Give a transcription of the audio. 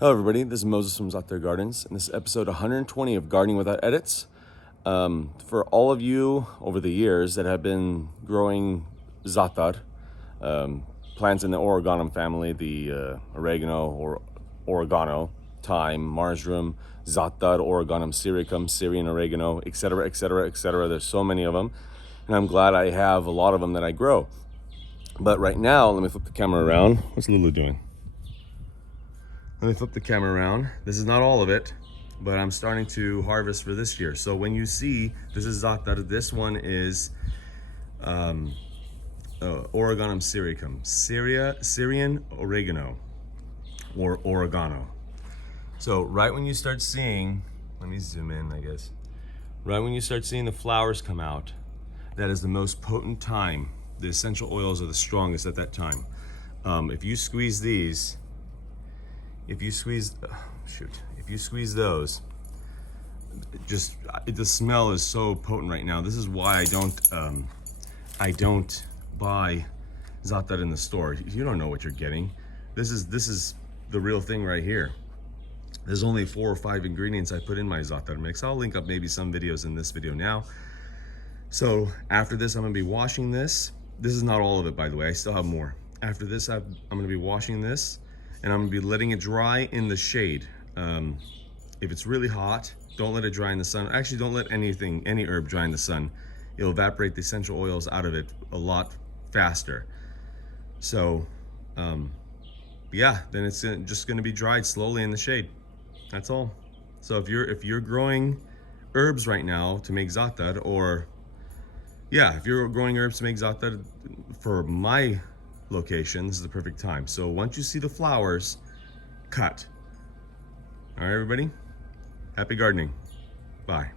Hello everybody, this is Moses from Zaatar Gardens, and this is episode 120 of Gardening Without Edits. For all of you over the years that have been growing Zaatar, plants in the Organium family, the oregano or oregano, thyme, marjoram, Zaatar, Organium Syriacum, Syrian Oregano, etc., etc., etc. There's so many of them, and I'm glad I have a lot of them that I grow. But right now, let me flip the camera around. What's Lulu doing? Let me flip the camera around. This is not all of it, but I'm starting to harvest for this year. So when you see, this is Zaatar, this one is Organium Syriacum, Syrian Oregano, or Oregano. So right when you start seeing, let me zoom in, I guess. Right when you start seeing the flowers come out, that is the most potent time. The essential oils are the strongest at that time. If you squeeze these, if you squeeze those, the smell is so potent right now. This is why I don't buy Zaatar in the store. You don't know what you're getting. This is the real thing right here. There's only 4 or 5 ingredients I put in my Zaatar mix. I'll link up maybe some videos in this video now. So after this, I'm gonna be washing this. This is not all of it, by the way. I still have more. After this, I'm gonna be washing this, and I'm gonna be letting it dry in the shade. If it's really hot, don't let it dry in the sun. Actually, don't let any herb dry in the sun. It'll evaporate the essential oils out of it a lot faster. So, yeah, then it's just gonna be dried slowly in the shade. That's all. So if you're growing herbs right now to make Zaatar, or yeah, if you're growing herbs to make Zaatar for my location, this is the perfect time. So once you see the flowers, cut. All right, everybody, happy gardening. Bye.